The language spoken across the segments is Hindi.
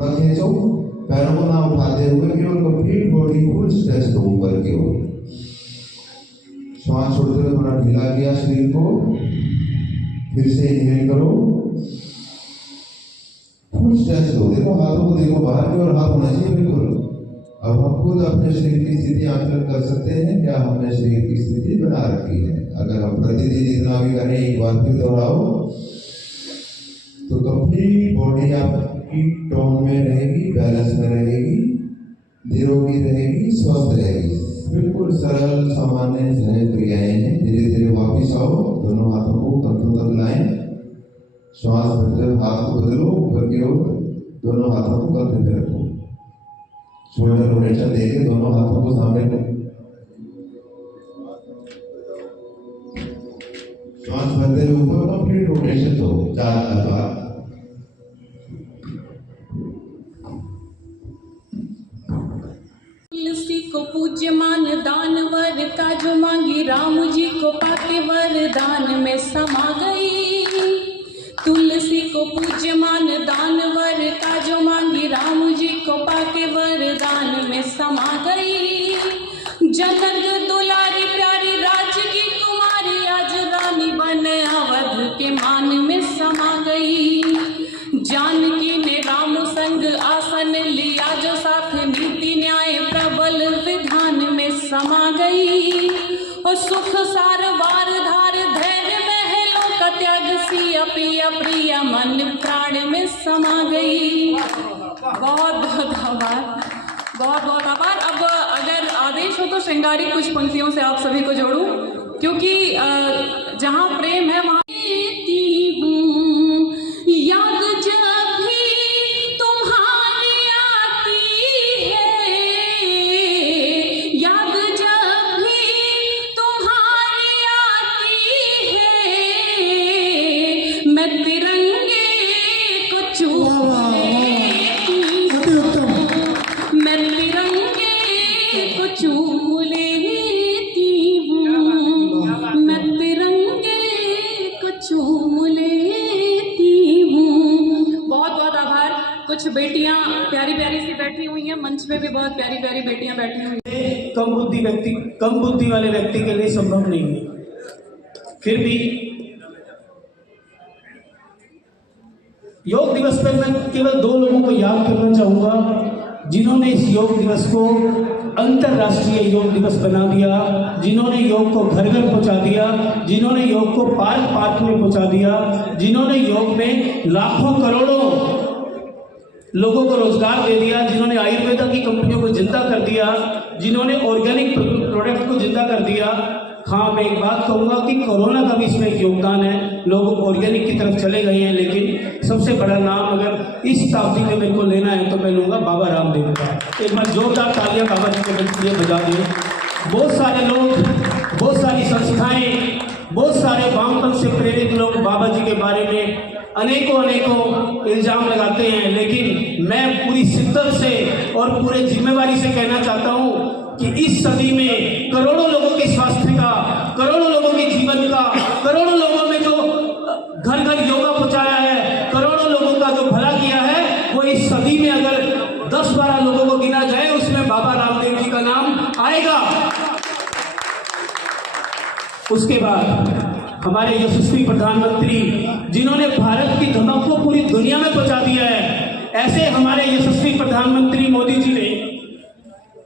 थोड़ा खींचो, पैरों को ना उठाते हुए केवल कंप्लीट बॉडी फुल स्ट्रेच दो ऊपर की ओर। श्वास छोड़ते हुए थोड़ा ढीला किया शरीर को, फिर से इनहेल करो, फुल स्ट्रेच दो। देखो हाथों को देखो, बाहर की ओर हाथ होना चाहिए बिल्कुल। अब हम खुद अपने शरीर की स्थिति आकलन कर सकते हैं, क्या हमने शरीर की स्थिति बना रखी है। अगर हम प्रतिदिन इतना भी करें, एक बार फिर दोहराओ, तो कंप्लीट बॉडी आपकी टोन में रहेगी, बैलेंस में रहेगी, निरोगी रहेगी, स्वस्थ रहेगी। बिल्कुल सरल सामान्य सहज क्रियाएं हैं। धीरे धीरे वापिस आओ, दोनों हाथों को कंधों तक लाएं, श्वास भरते हुए हाथ को बदलो ऊपर की ओर, दोनों हाथों को कंधे पे रखो, शोल्डर रोटेशन देके दोनों हाथों को सामने रखो, श्वास भरते हुए ऊपर कंप्लीट रोटेशन दो 4 बार। तुलसी को पूज्यमान दानवर का जो मांगी, राम जी को पाके वरदान में समा गई। तुलसी को पूज्यमान दानवर का जो मांगी, राम जी को पाके वरदान में समा गई। जनक दुलारी प्यारी राज की कुमारी, आज रानी बन अवध के मान में समा गई। जानकी ने राम संग आसन लिया, जो साथ नीति न्याय प्रबल विधान में समा गई। और सुख सार वार धार धैर्य महलों का त्याग, सिया पिया प्रिया मन प्राण में समा गई। बहुत बहुत आभार, बहुत बहुत आभार। अब अगर आदेश हो तो श्रृंगारी कुछ पंक्तियों से आप सभी को जोड़ूं, क्योंकि जहां प्रेम है वहां याद जब भी तुम्हारी आती है, याद जब भी तुम्हारी आती है, मैं तिरंगे को चूम लेती हूँ, मैं तिरंगे को चूम लेती हूँ, मैं तिरंगे को चूम लेती हूँ। बहुत बहुत आभार। कुछ बेटियां प्यारी प्यारी सी बैठी हुई हैं, मंच पे भी बहुत प्यारी प्यारी बेटियां बैठी हुई हैं। कम बुद्धि वाले व्यक्ति के लिए संभव नहीं है। फिर भी योग दिवस पर मैं केवल 2 लोगों को याद करना चाहूंगा, जिन्होंने इस योग दिवस को अंतरराष्ट्रीय योग दिवस बना दिया, जिन्होंने योग को घर घर पहुंचा दिया, जिन्होंने योग को पार्क पार्क में पहुंचा दिया, जिन्होंने योग में लाखों करोड़ों लोगों को रोजगार दे दिया, जिन्होंने आयुर्वेदा की कंपनियों को जिंदा कर दिया, जिन्होंने ऑर्गेनिक प्रोडक्ट को जिंदा कर दिया। हाँ, मैं एक बात कहूँगा कि कोरोना का भी इसमें एक योगदान है, लोग ऑर्गेनिक की तरफ चले गए हैं, लेकिन सबसे बड़ा नाम अगर इस शताब्दी में मेरे को लेना है तो मैं लूँगा बाबा रामदेव का। एक बार जोरदार तालियां बाबा जी के लिए बजा दें। बहुत सारे लोग, बहुत सारी संस्थाएं, बहुत सारे वामपंथ से प्रेरित लोग बाबा जी के बारे में अनेकों इल्जाम लगाते हैं, लेकिन मैं पूरी शिद्दत से और पूरे जिम्मेवारी से कहना चाहता हूँ कि इस सदी में करोड़ों लोगों के स्वास्थ्य का, करोड़ों लोगों के जीवन का, करोड़ों लोगों में जो घर घर योगा पहुंचाया है, करोड़ों लोगों का जो भला किया है, वो इस सदी में अगर 10-12 लोगों को गिना जाए, उसमें बाबा रामदेव जी का नाम आएगा। उसके बाद हमारे यशस्वी प्रधानमंत्री, जिन्होंने भारत की धमक को पूरी दुनिया में पहुंचा दिया है, ऐसे हमारे यशस्वी प्रधानमंत्री मोदी जी ने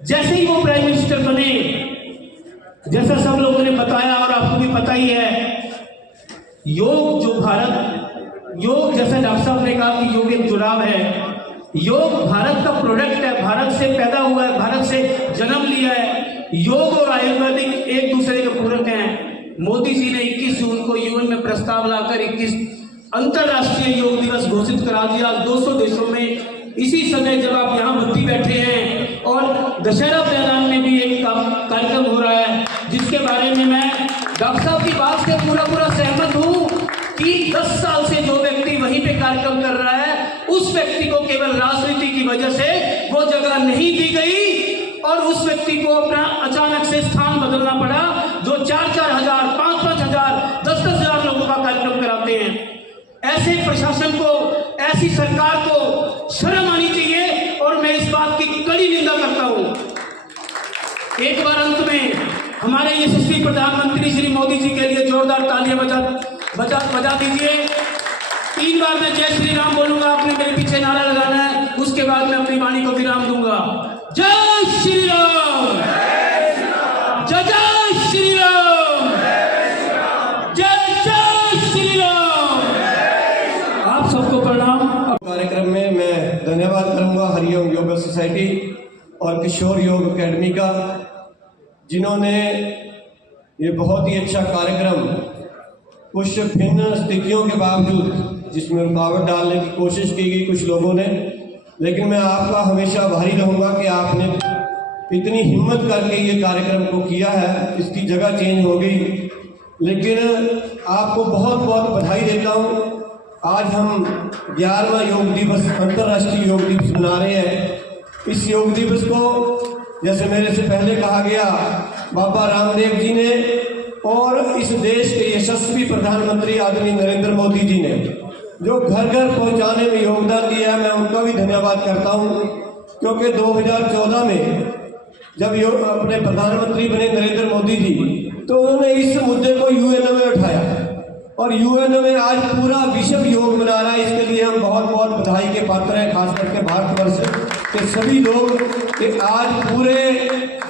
जैसे ही वो प्राइम मिनिस्टर बने, जैसा सब लोगों ने बताया और आपको भी पता ही है, योग जो भारत, योग जैसा डॉक्टर साहब ने कहा कि योग एक जुड़ाव है, योग भारत का प्रोडक्ट है, भारत से पैदा हुआ है, भारत से जन्म लिया है। योग और आयुर्वेदिक एक दूसरे के पूरक हैं। मोदी जी ने 21 जून को यूएन में प्रस्ताव लाकर 21 अंतरराष्ट्रीय योग दिवस घोषित करा दिया 200 देशों में। इसी समय जब आप यहाँ बत्ती बैठे हैं और दशहरा मैदान में भी एक कार्यक्रम हो रहा है, जिसके बारे में मैं डॉक्टर साहब की बात से पूरा सहमत हूँ कि 10 साल से जो व्यक्ति वहीं पे कार्यक्रम कर रहा है, उस व्यक्ति को केवल राजनीति की वजह से वो जगह नहीं दी गई और उस व्यक्ति को अपना अचानक से स्थान बदलना पड़ा, जो 4-4 हजार, 5-5 हजार, 10-10 हजार लोगों का कार्यक्रम कराते हैं। ऐसे प्रशासन को, ऐसी सरकार को शर्म आनी चाहिए। एक बार अंत में हमारे यशस्वी प्रधानमंत्री श्री मोदी जी के लिए जोरदार तालियां बजा दीजिए। 3 बार मैं जय श्री राम बोलूंगा, आपने मेरे पीछे नारा लगाना है, उसके बाद मैं अपनी वाणी को विराम दूंगा। जय श्री राम, जय जय श्री राम, जय जय श्री राम। आप सबको प्रणाम। कार्यक्रम में मैं धन्यवाद करूंगा हरिओम योगा सोसाइटी और किशोर योग एकेडमी का, जिन्होंने ये बहुत ही अच्छा कार्यक्रम कुछ भिन्न स्थितियों के बावजूद, जिसमें रुकावट डालने की कोशिश की गई कुछ लोगों ने, लेकिन मैं आपका हमेशा आभारी रहूँगा कि आपने इतनी हिम्मत करके ये कार्यक्रम को किया है। इसकी जगह चेंज हो गई, लेकिन आपको बहुत बहुत बधाई देता हूँ। आज हम 11वां योग दिवस, अंतर्राष्ट्रीय योग दिवस मना रहे हैं। इस योग दिवस को, जैसे मेरे से पहले कहा गया, बाबा रामदेव जी ने और इस देश के यशस्वी प्रधानमंत्री आदरणीय नरेंद्र मोदी जी ने जो घर घर पहुंचाने में योगदान दिया है, मैं उनका भी धन्यवाद करता हूं। क्योंकि 2014 में जब अपने प्रधानमंत्री बने नरेंद्र मोदी जी, तो उन्होंने इस मुद्दे को यूएन में उठाया और यूएन में आज पूरा विश्व योग मना रहा है। इसके लिए हम बहुत बहुत बधाई के पात्र हैं, खास करके भारतवर्ष के सभी लोग कि आज पूरे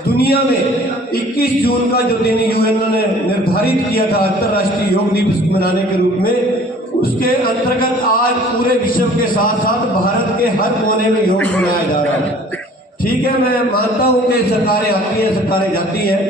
दुनिया में 21 जून का जो दिन यूएन ने निर्धारित किया था अंतर्राष्ट्रीय योग दिवस मनाने के रूप में, उसके अंतर्गत आज पूरे विश्व के साथ साथ भारत के हर कोने में योग मनाया जा रहा है। ठीक है, मैं मानता हूं कि सरकारें आती हैं, सरकारें जाती हैं,